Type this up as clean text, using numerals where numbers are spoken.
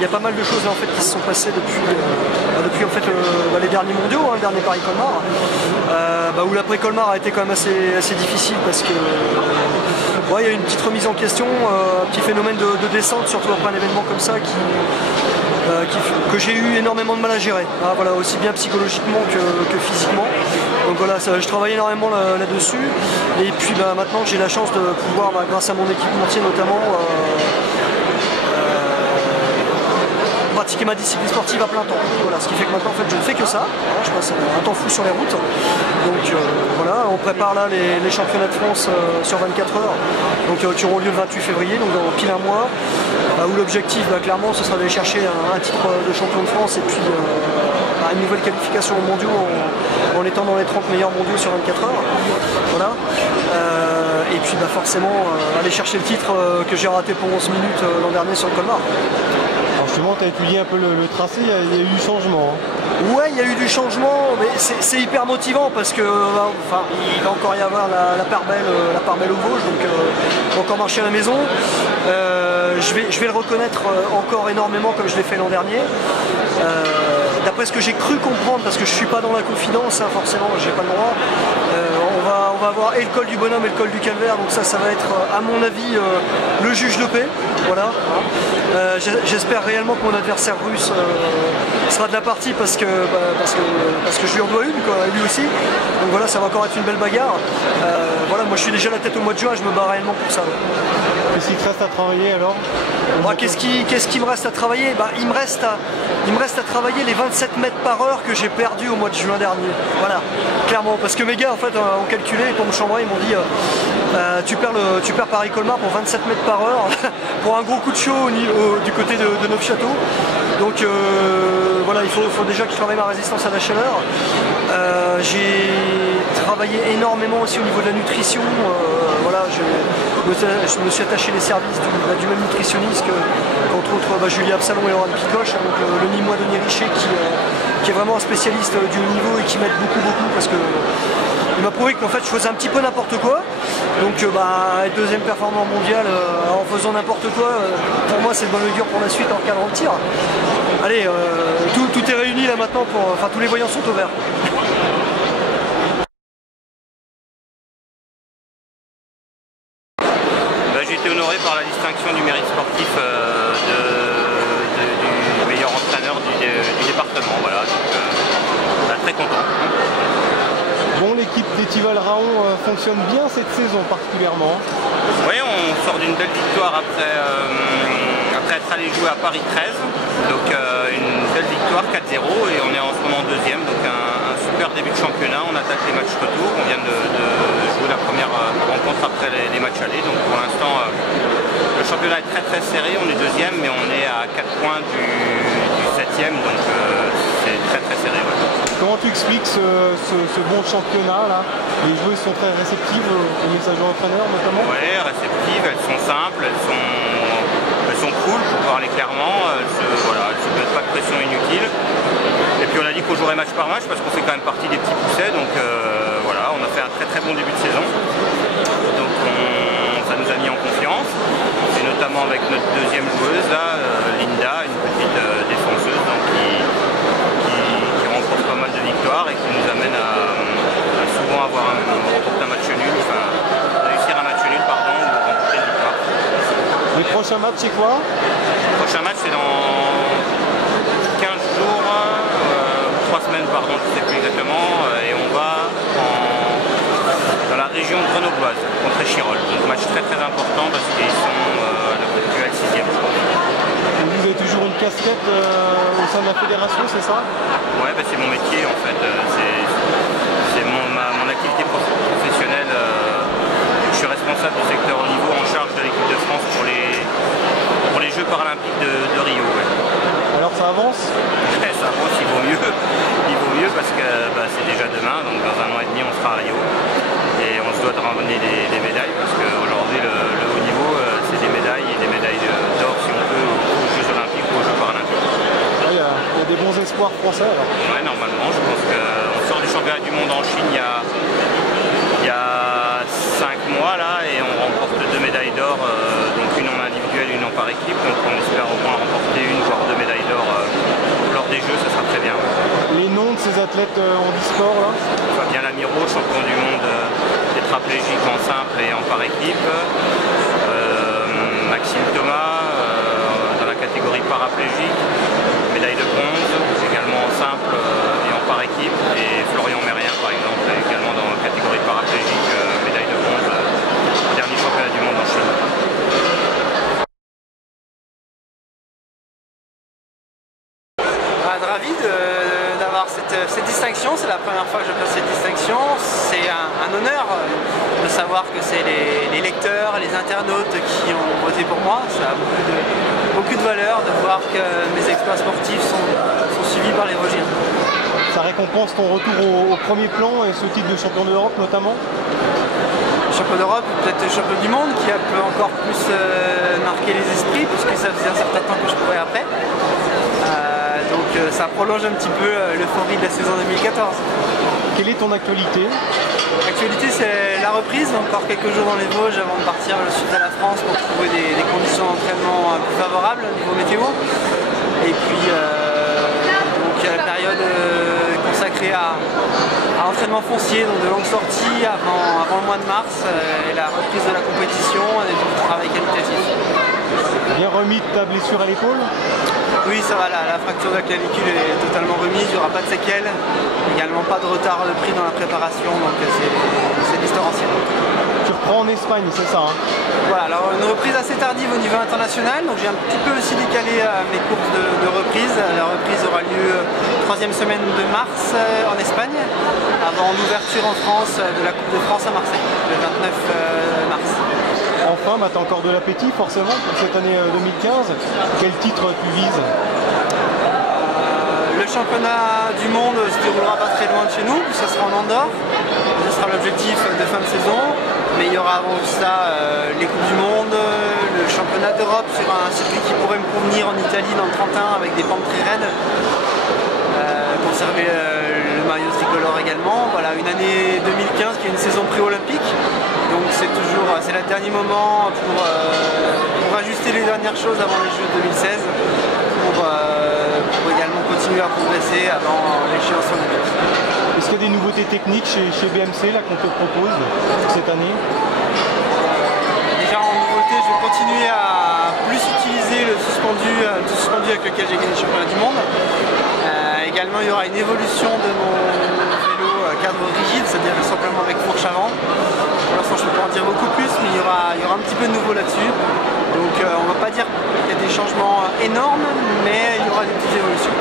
y a pas mal de choses là, en fait, qui se sont passées depuis en fait, les derniers mondiaux, le dernier Paris-Colmar, où l'après-Colmar a été quand même assez difficile parce que il y a eu une petite remise en question, un petit phénomène de descente, surtout après un événement comme ça que j'ai eu énormément de mal à gérer, voilà, aussi bien psychologiquement que physiquement. Donc voilà, je travaille énormément là-dessus. Et puis maintenant j'ai la chance de pouvoir, grâce à mon équipementier notamment, pratiquer ma discipline sportive à plein temps. Voilà, ce qui fait que maintenant en fait, je ne fais que ça. Voilà, je passe un temps fou sur les routes. Donc voilà, on prépare là les championnats de France sur 24 heures, donc, qui auront lieu le 28 février, donc dans pile un mois, où l'objectif clairement ce sera d'aller chercher un titre de champion de France et puis une nouvelle qualification aux mondiaux en étant dans les 30 meilleurs mondiaux sur 24 heures. Voilà. Et puis forcément aller chercher le titre que j'ai raté pour 11 minutes l'an dernier sur le Colmar. Alors justement, tu as étudié un peu le tracé, il y a eu du changement. Ouais, il y a eu du changement, mais c'est hyper motivant parce que il va encore y avoir la part belle au gauche, donc on va encore marcher à la maison. Je vais le reconnaître encore énormément comme je l'ai fait l'an dernier. D'après ce que j'ai cru comprendre, parce que je ne suis pas dans la confidence, forcément, j'ai pas le droit, on va avoir et le col du bonhomme et le col du calvaire, donc ça va être à mon avis le juge de paix. Voilà. J'espère réellement que mon adversaire russe sera de la partie parce que je lui en dois une, quoi, et lui aussi. Donc voilà, ça va encore être une belle bagarre. Voilà, moi je suis déjà la tête au mois de juin, je me bats réellement pour ça. Qu'est-ce qu'il te reste à travailler alors? Qu'est-ce qui me reste à travailler? Il me reste à travailler les 27 mètres par heure que j'ai perdu au mois de juin dernier. Voilà, clairement, parce que mes gars en fait ont calculé pour me chambrer, ils m'ont dit tu perds Paris-Colmar pour 27 mètres par heure pour un gros coup de chaud du côté de Neufchâteau. Donc voilà, il faut déjà que je travaille ma résistance à la chaleur. J'ai travaillé énormément aussi au niveau de la nutrition. Voilà, je me suis attaché les services du même nutritionniste qu'entre autres Julie Absalon et Laurent Picoche, donc le Nîmois Denis Richer qui est vraiment un spécialiste du haut niveau et qui m'aide beaucoup parce que il m'a prouvé qu'en fait je faisais un petit peu n'importe quoi. Donc être deuxième performant mondial en faisant n'importe quoi, pour moi c'est de bonne augure pour la suite en cas de tir. Allez, tout est réuni là maintenant, tous les voyants sont au vert. J'ai été honoré par la distinction du mérite sportif du meilleur entraîneur du département. Voilà, donc très content. Bon, l'équipe d'Étival Raon fonctionne bien cette saison particulièrement. Oui, on sort d'une belle victoire après être allé jouer à Paris 13. Donc une belle victoire 4-0 et on est en ce moment deuxième. Donc un super début de championnat. On attaque les matchs retour. On vient de jouer la première rencontre après les matchs allés. Donc pour l'instant, le championnat est très serré. On est deuxième, mais on est à 4 points du 7e. Donc c'est très serré. Ouais. Comment tu expliques ce bon championnat là? Les joueuses sont très réceptives aux messages de l'entraîneur notamment? Oui, réceptives, elles sont simples, elles sont cool pour parler clairement, elles se mettent pas de pression inutile. Et puis on a dit qu'on jouerait match par match parce qu'on fait quand même partie des petits poussets, donc voilà, on a fait un très bon début de saison. Donc ça nous a mis en confiance, et notamment avec notre deuxième joueuse là, Linda, une petite défenseuse donc, qui remporte pas mal de victoires et qui nous amène à souvent remporter un match nul, réussir un match nul, pardon, ou remporter une victoire. Les prochains matchs c'est quoi? Le prochain match c'est dans 15 jours, 3 semaines pardon, je ne sais plus exactement, et on va dans la région grenobloise contre Échirolles. Donc match très important parce qu'ils sont à l'heure actuelle 6e. Vous avez toujours une casquette au sein de la fédération, c'est ça? Ouais, c'est mon métier en fait, c'est mon activité professionnelle. Je suis responsable du secteur haut niveau en charge de l'équipe de France pour les Jeux paralympiques de Rio. Ouais. Alors ça avance? Ça avance, il vaut mieux parce que c'est déjà demain, donc dans 1 an et demi on sera à Rio. Et on se doit de ramener des médailles parce qu'aujourd'hui le haut niveau c'est des médailles et des médailles d'or si on peut aux Jeux olympiques ou aux Jeux paralympiques. Il y a des bons espoirs français alors. Ouais, normalement, je pense qu'on sort du championnat du monde en Chine il y a 5 mois là et on remporte 2 médailles d'or, donc une en individuel, une en par équipe, donc on espère au moins remporter une voire 2 très bien. Les noms de ces athlètes handisport là? Fabien Lamiro, champion du monde tétraplégique en simple et en par équipe. Maxime Thomas dans la catégorie paraplégique, médaille de bronze, également en simple et en par équipe. Et Florian Mérien par exemple, également dans la catégorie paraplégique, médaille de bronze, dernier championnat du monde en Chine. Ravi d'avoir cette distinction, c'est la première fois que je passe cette distinction, c'est un honneur de savoir que c'est les lecteurs, les internautes qui ont voté pour moi, ça a beaucoup de valeur de voir que mes exploits sportifs sont suivis par les Vosgiens. Ça récompense ton retour au premier plan et ce titre de champion d'Europe notamment? Champion d'Europe, peut-être champion du monde qui a peut encore plus marqué les esprits puisque ça faisait un certain temps que je courais après. Donc ça prolonge un petit peu l'euphorie de la saison 2014. Quelle est ton actualité? L'actualité c'est la reprise, encore quelques jours dans les Vosges avant de partir vers le sud de la France pour trouver des conditions d'entraînement plus favorables au niveau météo. Et puis donc il y a la période consacrée à entraînement foncier, donc de longues sorties avant le mois de mars et la reprise de la compétition et du travail qualitatif. Bien remis de ta blessure à l'épaule? Oui, ça va, la fracture de la clavicule est totalement remise, il n'y aura pas de séquelles, également pas de retard de pris dans la préparation, donc c'est l'histoire ancienne. Tu reprends en Espagne, c'est ça hein? Voilà, alors une reprise assez tardive au niveau international, donc j'ai un petit peu aussi décalé mes courses de reprise. La reprise aura lieu troisième semaine de mars en Espagne, avant l'ouverture en France de la Coupe de France à Marseille, le 29 mars. Enfin, tu as encore de l'appétit forcément pour cette année 2015. Quel titre tu vises? Le championnat du monde se déroulera pas très loin de chez nous, ce sera en Andorre. Ce sera l'objectif de fin de saison. Mais il y aura avant ça les Coupes du Monde, le championnat d'Europe sur un circuit qui pourrait me convenir en Italie dans le Trentin avec des pentes très raides. Conserver le maillot tricolore également. Voilà, une année 2015 qui est une saison pré-olympique. Donc c'est le dernier moment pour ajuster les dernières choses avant les Jeux 2016, pour également continuer à progresser avant l'échéance olympique. Est-ce qu'il y a des nouveautés techniques chez BMC là qu'on te propose cette année? Déjà en nouveauté, je vais continuer à plus utiliser le suspendu avec lequel j'ai gagné le championnat du monde. Également, il y aura une évolution de mon vélo cadre rigide, c'est-à-dire simplement avec fourche avant. Pour l'instant, je ne peux pas en dire beaucoup plus, mais il y aura un petit peu de nouveau là-dessus. Donc, on ne va pas dire qu'il y a des changements énormes, mais il y aura des petites évolutions.